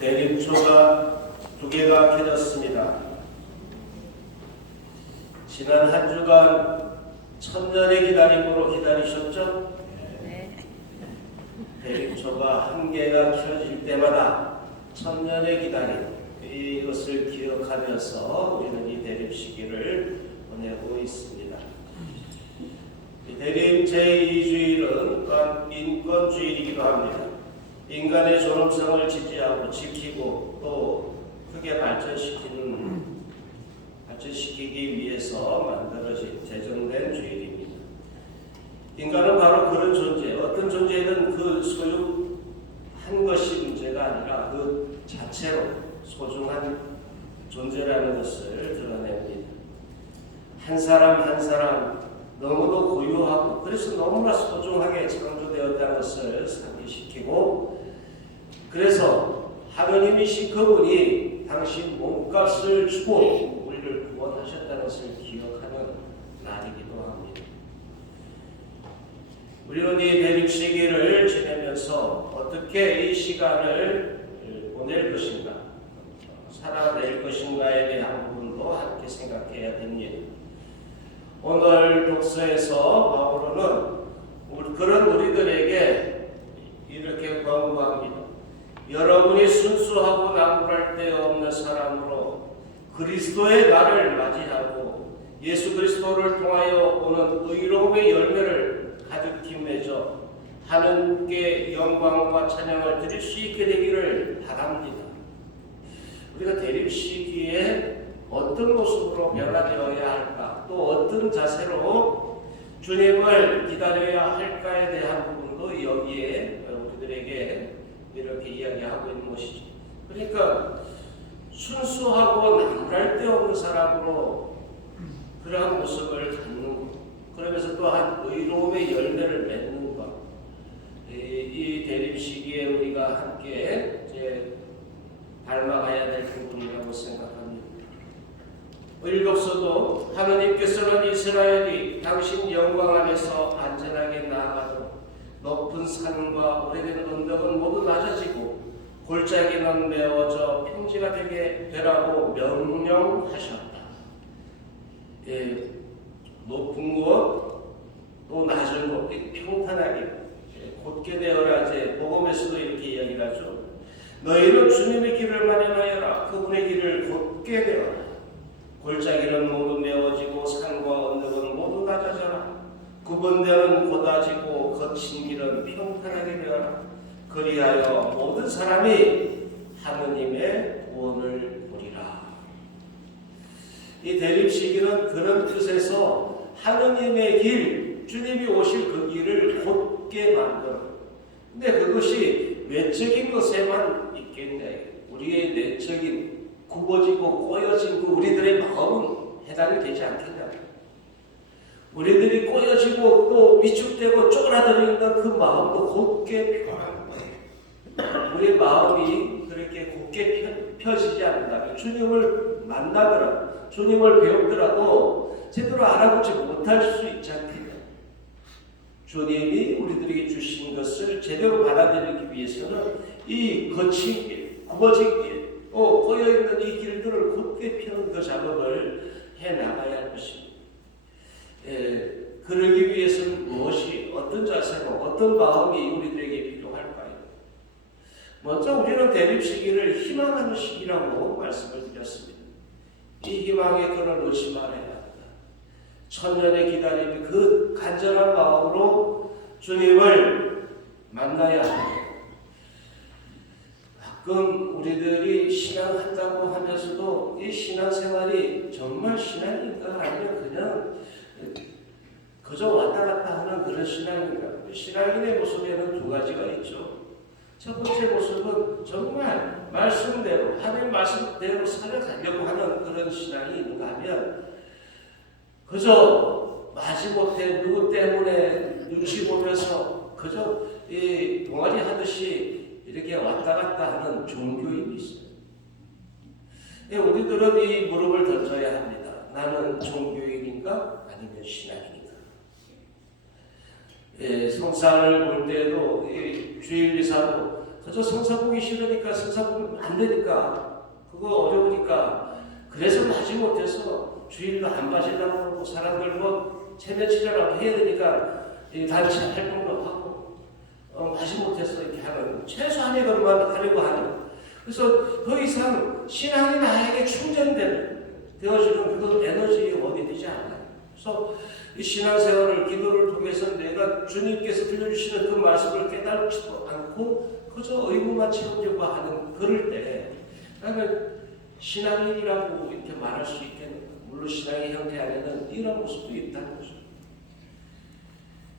대립초가 두 개가 켜졌습니다. 지난 한 주간 천년의 기다림으로 기다리셨죠? 네. 대립초가 한 개가 켜질 때마다 천년의 기다림 이것을 기억하면서 우리는 이 대립 시기를 보내고 있습니다. 이 대립 제2주일은 또한 인권주일이기도 합니다. 인간의 존엄성을 지지하고 지키고 또 크게 발전시키는 발전시키기 위해서 만들어진 제정된 주일입니다. 인간은 바로 그런 존재, 어떤 존재든 그 소유한 것이 문제가 아니라 그 자체로 소중한 존재라는 것을 드러냅니다. 한 사람 한 사람 너무도 고유하고 그래서 너무나 소중하게 창조되었다는 것을 상기시키고 그래서 하느님이신 그분이 당신 몸값을 주고 우리를 구원하셨다는 것을 기억하는 날이기도 합니다. 우리는 이 대립 시기를 지내면서 어떻게 이 시간을 보낼 것인가, 살아낼 것인가에 대한 부분도 함께 생각해야 됩니다. 오늘 독서에서 바울은 그런 우리들에게 권고합니다. 여러분이 순수하고 나무랄 데 없는 사람으로 그리스도의 날을 맞이하고 예수 그리스도를 통하여 오는 의로움의 열매를 가득히 맺어 하나님께 영광과 찬양을 드릴 수 있게 되기를 바랍니다. 우리가 대립 시기에 어떤 모습으로 변화되어야 할까, 또 어떤 자세로 주님을 기다려야 할까에 대한 부분도 여기에 우리들에게 이렇게 이야기하고 있는 것이죠. 그러니까 순수하고 남랄 데 없는 사람으로 그러한 모습을 갖는 것, 그러면서 또한 의로움의 열매를 맺는 것, 이, 이 대립 시기에 우리가 함께 이제 닮아가야 될 부분이라고 생각합니다. 일곱서도 하나님께서는 이스라엘이 당신 영광 안에서 안전하게 나아가도록 높은 산과 오래된 언덕은 모두 낮아지고 골짜기는 메워져 평지가 되게 되라고 명령하셨다. 예, 높은 곳, 또 낮은 곳, 평탄하게 예, 곧게 되어라. 이제 복음에서도 이렇게 이야기를 하죠. 너희는 주님의 길을 마련하여라. 그분의 길을 곧게 되어라. 골짜기는 모두 메워지고 산과 언덕은 모두 낮아져라. 구분되는 고다지고 거친 길은 평탄하게 되어라. 그리하여 모든 사람이 하느님의 구원을 보리라. 이 대립 시기는 그런 뜻에서 하느님의 길, 주님이 오실 그 길을 곧게 만들어. 근데 그것이 외적인 것에만 있겠네. 우리의 내적인 굽어지고 꼬여진 그 우리들의 마음은 해당이 되지 않겠냐. 우리들이 꼬여지고 또 위축되고 쪼그라들어 있는 그 마음도 곧게 거 우리의 마음이 그렇게 곧게 펴, 펴지지 않는다면 주님을 만나더라도 주님을 배우더라도 제대로 알아보지 못할 수 있지 않겠냐. 주님이 우리들에게 주신 것을 제대로 받아들이기 위해서는 이 거친 길, 굽어진 길, 또 꼬여있는 이 길들을 곧게 펴는 그 작업을 해 나가야 할 것입니다. 예, 그러기 위해서는 무엇이 어떤 자세로 어떤 마음이 필요할까요? 먼저 우리는 대립 시기를 희망하는 시기라고 말씀을 드렸습니다. 이 희망의 끈을 놓지 말아야 한다. 천년의 기다림이 그 간절한 마음으로 주님을 만나야 한다. 가끔 우리들이 신앙한다고 하면서도 이 신앙생활이 정말 신앙인가 아니면 그냥 그저 왔다 갔다 하는 그런 신앙인가? 신앙인의 모습에는 두 가지가 있죠. 첫 번째 모습은 정말 말씀대로 하나님 말씀대로 살아가려고 하는 그런 신앙이 있는가 하면 그저 마지못해 누구 때문에 눈치 보면서 그저 이 동아리 하듯이 이렇게 왔다 갔다 하는 종교인이 있어요. 예, 우리들은 이 무릎을 던져야 합니다. 나는 종교인인가 아니면 신앙인인가? 예, 성상을 볼 때도 이 주일리사도 그저 성사 보기 싫으니까 성사 보면 안 되니까 그거 어려우니까 그래서 마지 못해서 주일도 안 빠지려고 그러고 사람들 뭐 체면 치료라도 해야 되니까 이 단체 활동도 하고 어, 마지 못해서 이렇게 하는 최소한의 것만 하려고 하는 그래서 더 이상 신앙이 나에게 충전되는 되어주는 그 에너지 원이 되지 않아요. 그래서 이 신앙생활을 기도를 통해서 내가 주님께서 들려주시는 그 말씀을 깨달지도 않고 그저 의무만 채우려고 하는 그럴 때 나는 신앙인이라고 이렇게 말할 수 있겠는가? 물론 신앙의 형태 안에는 이런 모습도 있다는 거죠.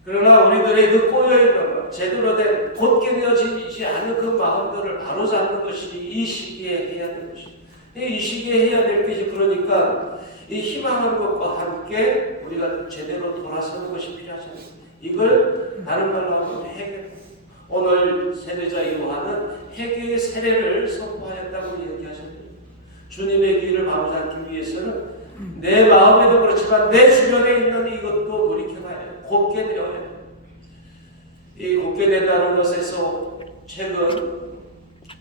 그러나 우리들의 그 꼬여있는 것, 제대로 된 곧게 되어지지 않은 그 마음들을 바로잡는 것이 이 시기에 해야 되는 것이죠. 이 시기에 해야 될 것이 그러니까 이 희망하는 것과 함께 우리가 제대로 돌아서는 것이 필요하잖아요. 이걸 다른 말로 하면 회개. 오늘 세례자 요한은 회개의 세례를 선포하였다고 얘기하셨어요. 주님의 길을 바로잡기 위해서는 내 마음에도 그렇지만 내 주변에 있는 이것도 돌이켜봐야. 곱게 되어야. 이 곱게 된다는 것에서 최근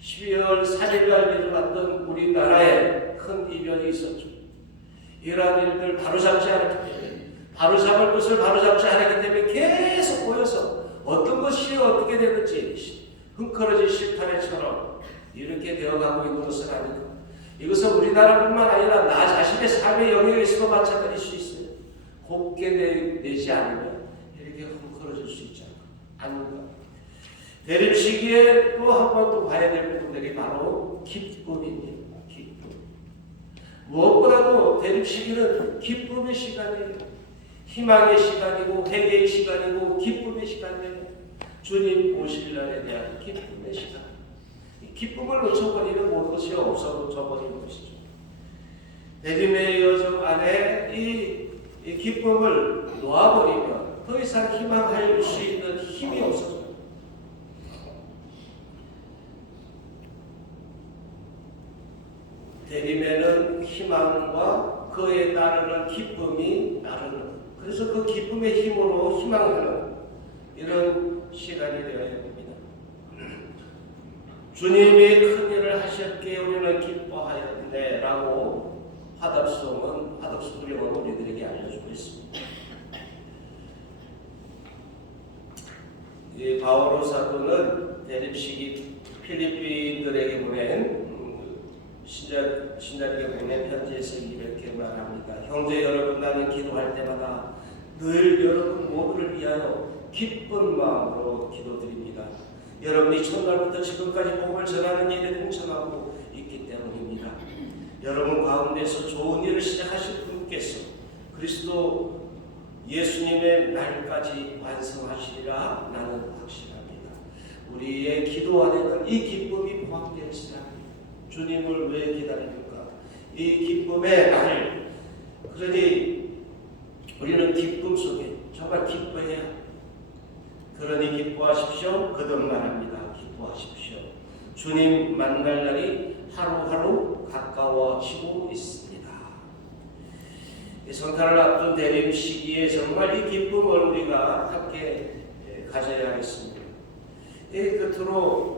12월 4일날 일어났던 우리나라에 큰 이변이 있었죠. 이러한 일들 바로잡지 않았기 때문에 바로잡을 것을 바로잡지 않았기 때문에 계속 보여서 어떤 것이 어떻게 되는지 흥커러진 실타래처럼 이렇게 되어가고 있는 것은 아니다. 이것은 우리나라뿐만 아니라 나 자신의 삶의 영역에서도 마찬가지일 수 있어요. 곱게 내, 내지 않으면 이렇게 흥커러질 수 있지 않을까. 내림 시기에 또 한 번 또 봐야 될 부분들이 바로 기쁨입니다. 무엇보다도 대립 시기는 기쁨의 시간이에요. 희망의 시간이고 회개의 시간이고 기쁨의 시간이에요. 주님 오실 날에 대한 기쁨의 시간. 이 기쁨을 놓쳐버리면 모든 것이 없어 놓쳐버리는 것이죠. 대림의 여정 안에 이, 이 기쁨을 놓아버리면 더 이상 희망할 수 있는 힘이 없어져요. 대림에는 희망과 그에 따르는 기쁨이 따르는 그래서 그 기쁨의 힘으로 희망하는 이런 시간이 되어야 됩니다. 주님이 큰 일을 하셨기에 우리는 기뻐하였네 라고 화답송은 화답송 훈령은 우리들에게 알려주고 있습니다. 이 바오로 사도는 대립식이 필리핀들에게 보낸 음, 신자, 신자에게 보낸 편지에서 이렇게 말합니다. 형제 여러분 나는 기도할 때마다 늘 여러분 모두를 위하여 기쁜 마음으로 기도드립니다. 여러분이 첫날부터 지금까지 복음을 전하는 일에 동참하고 있기 때문입니다. 여러분 가운데서 좋은 일을 시작하실 분께서 그리스도 예수님의 날까지 완성하시리라 나는 확신합니다. 우리의 기도 안에는 이 기쁨이 포함되어 있으라. 주님을 왜 기다립니까? 이 기쁨의 날. 그러니 우리는 기쁨 속에 정말 기뻐해야. 그러니 기뻐하십시오. 거듭 말합니다. 기뻐하십시오. 주님 만날 날이 하루하루 가까워지고 있습니다. 이 성탄을 앞둔 대림 시기에 정말 이 기쁨을 우리가 함께 예, 가져야 하겠습니다. 이 끝으로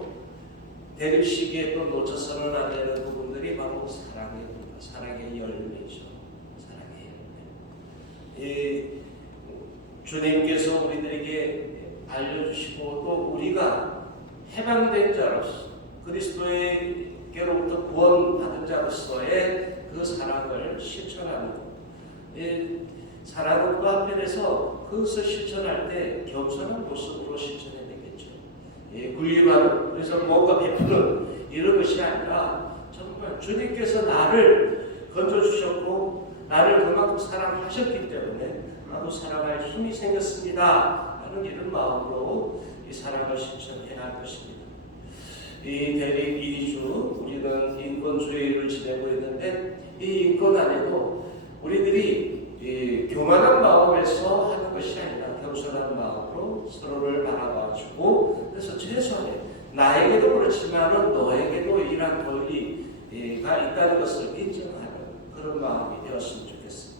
대림 시기에 또 놓쳐서는 안 되는 부분들이 바로 사랑입니다. 사랑의 열매죠. 사랑의 열매. 이 주님께서 우리들에게 알려주시고 또 우리가 해방된 자로서 그리스도에게로부터 구원받은 자로서의 그 사랑을 실천하는 것. 이 사랑은 그 한편에서 그것을 실천할 때 겸손한 모습으로 되겠죠. 예, 군림하는 그래서 뭔가 베푸는 이런 것이 아니라 정말 주님께서 나를 건져주셨고 나를 그만큼 사랑하셨기 때문에 나도 사랑할 힘이 생겼습니다. 하는 이런 마음으로 이 사랑을 실천해야 할 것입니다. 이 대립 2주 우리는 인권주의를 지내고 있는데 이 인권 안에도 우리들이 이 교만한 마음에서 하는 것이 아니라 겸손한 마음으로 서로를 바라봐주고 그래서 최소한의 나에게도 그렇지만은 너에게도 이러한 권리가 있다는 것을 인정하는 그런 마음이 되었으면 좋겠습니다.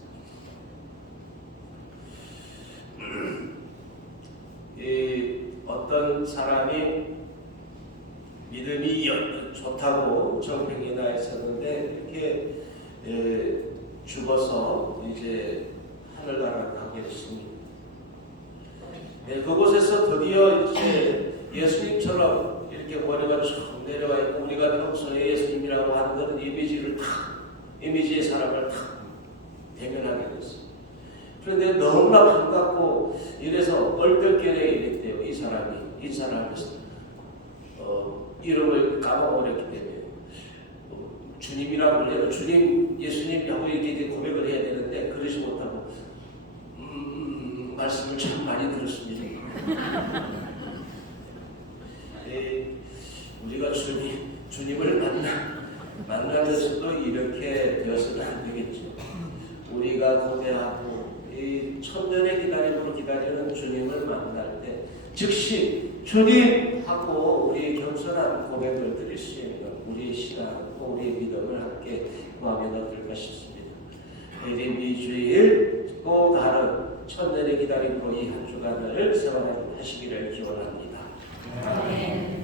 이 어떤 사람이 믿음이 여- 좋다고 정평이 나 있었는데 이렇게 에, 죽어서 이제 하늘나라 가게 됐습니다. 네, 그곳에서 드디어 이제 예수님처럼 이렇게 머리가 쭉 내려와 있고 우리가 평소에 예수님이라고 하는 그런 이미지를 탁 이미지의 사람을 탁 대면하게 됐어요. 그런데 너무나 반갑고 이래서 얼떨결에 이랬대요. 이 사람이 이 사람이 어, 이름을 까먹어버렸기 때문에 어, 주님이라고 그래요. 주님 예수님하고 이렇게 고백을 해야 되는데 그러지 못하고 음, 음, 말씀을 참 많이 들었습니다. 예, 우리가 주님 주님을 만나 만나면서도 이렇게 되어서는 안 되겠죠. 우리가 고대하고 이 천년의 기다림으로 기다리는 주님을 만날 때 즉시 주님 하고 우리 겸손한 고백을 드릴 수 있는 우리의 신앙과 우리의 믿음을 함께 구하면 어떨까 싶습니다. 내일 미주일 또 다른 천년의 기다림으로 이 한 주간을 생활하시기를 기원합니다. 아멘.